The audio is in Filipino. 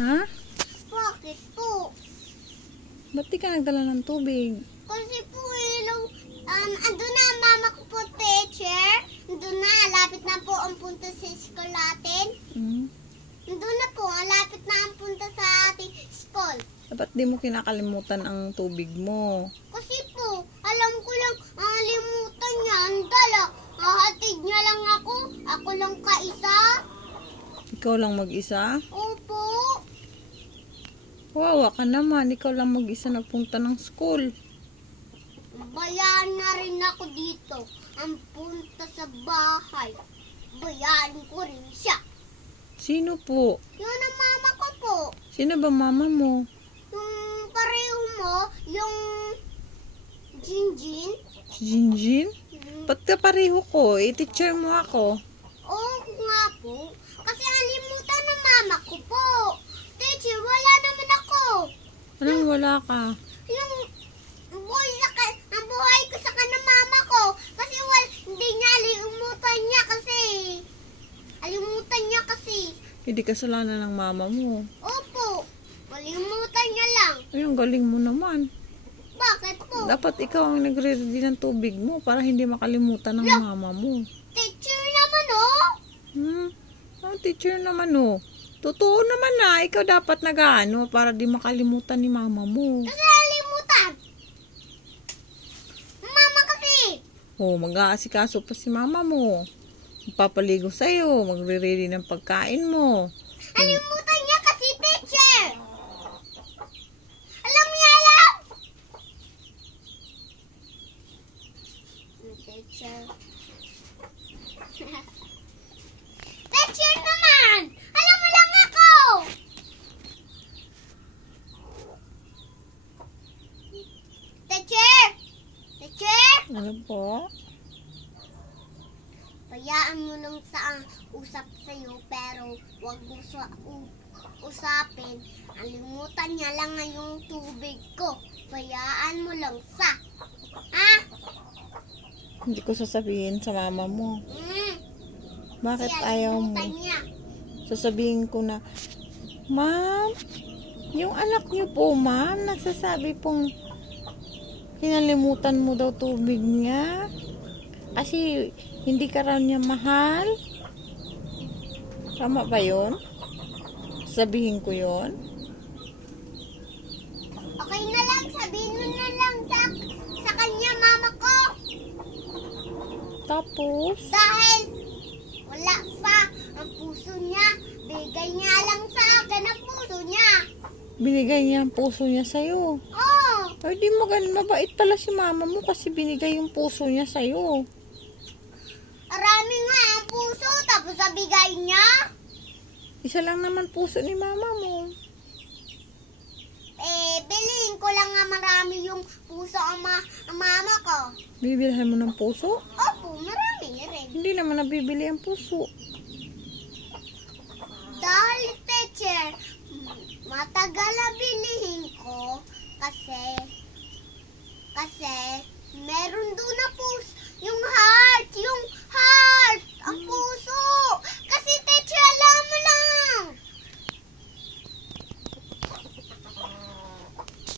Ha? Bakit po? Ba't di ka nagdala ng tubig? Kasi po andun na ang mama ko po, teacher. Andun na, lapit na po ang punta sa school natin. Andun na po, lapit na ang punta sa ating school. Dapat di mo kinakalimutan ang tubig mo. Kasi po, alam ko lang, limutan niya. Andala, hahatid niya lang ako. Ako lang kaisa. Ikaw lang mag-isa? Opo. Wawa ka naman. Ikaw lang mag-isa nagpunta ng school. Bayaan na rin ako dito. Ang punta sa bahay. Bayaan ko rin siya. Sino po? Yun ang mama ko po. Sino ba mama mo? Yung pareho mo, yung Jinjin. Si Jinjin? Ba't ka pareho ko? I-teacher mo ako. Oo nga po. Kasi alimutan ng mama ko po. Teacher, wala naman ako. Anong wala ka? Yung ang buhay ko sa kanang mama ko. Kasi hindi niya alimutan niya kasi. Hindi kasalanan ng mama mo. Opo. Alimutan niya lang. Ay, ang galing mo naman. Bakit po? Dapat ikaw ang nagre-ready ng tubig mo para hindi makalimutan ng mama mo. Teacher naman oh. Teacher naman oh. Totoo naman na, ikaw dapat nag-ano para di makalimutan ni mama mo. Kasi alimutan. Mama kasi. Oh, mag-aasikaso pa si mama mo. Magpapaligo sa'yo, magre-ready ng pagkain mo. Alimutan niya kasi, teacher. Alam niya alam. Teacher. Teacher naman. Alam mo lang ako. Teacher. Teacher. Ano po? Bayaan mo nang saan usap sa'yo pero wag mo usapin. Alimutan niya lang yung tubig ko. Bayaan mo lang sa. Ha? Hindi ko sasabihin sa mama mo. Bakit Kasi ayaw mo? alimutan niya. Sasabihin ko na, Ma'am, yung anak niyo po, ma'am, nagsasabi pong kinalimutan mo daw tubig niya. Kasi hindi ka raw niya mahal. Tama ba yun? Sabihin ko yun? Okay na lang, sabihin mo na lang sa kanya, mama ko. Tapos, Dahil wala pa ang puso niya. Bigay niya lang sa akin ang puso niya. binigay niya ang puso niya sa'yo. Oh, Ay, di mabait pala si mama mo kasi binigay yung puso niya sa'yo. marami nga ang puso tapos sabigay niya. Isa lang naman puso ni mama mo. Bilhin ko lang nga marami yung puso ang mama ko. Bibilhan mo ng puso? Opo, marami rin. Hindi naman nabibili ang puso. Dahil, teacher, matagal na bilihin ko kasi meron doon na puso, yung heart, yung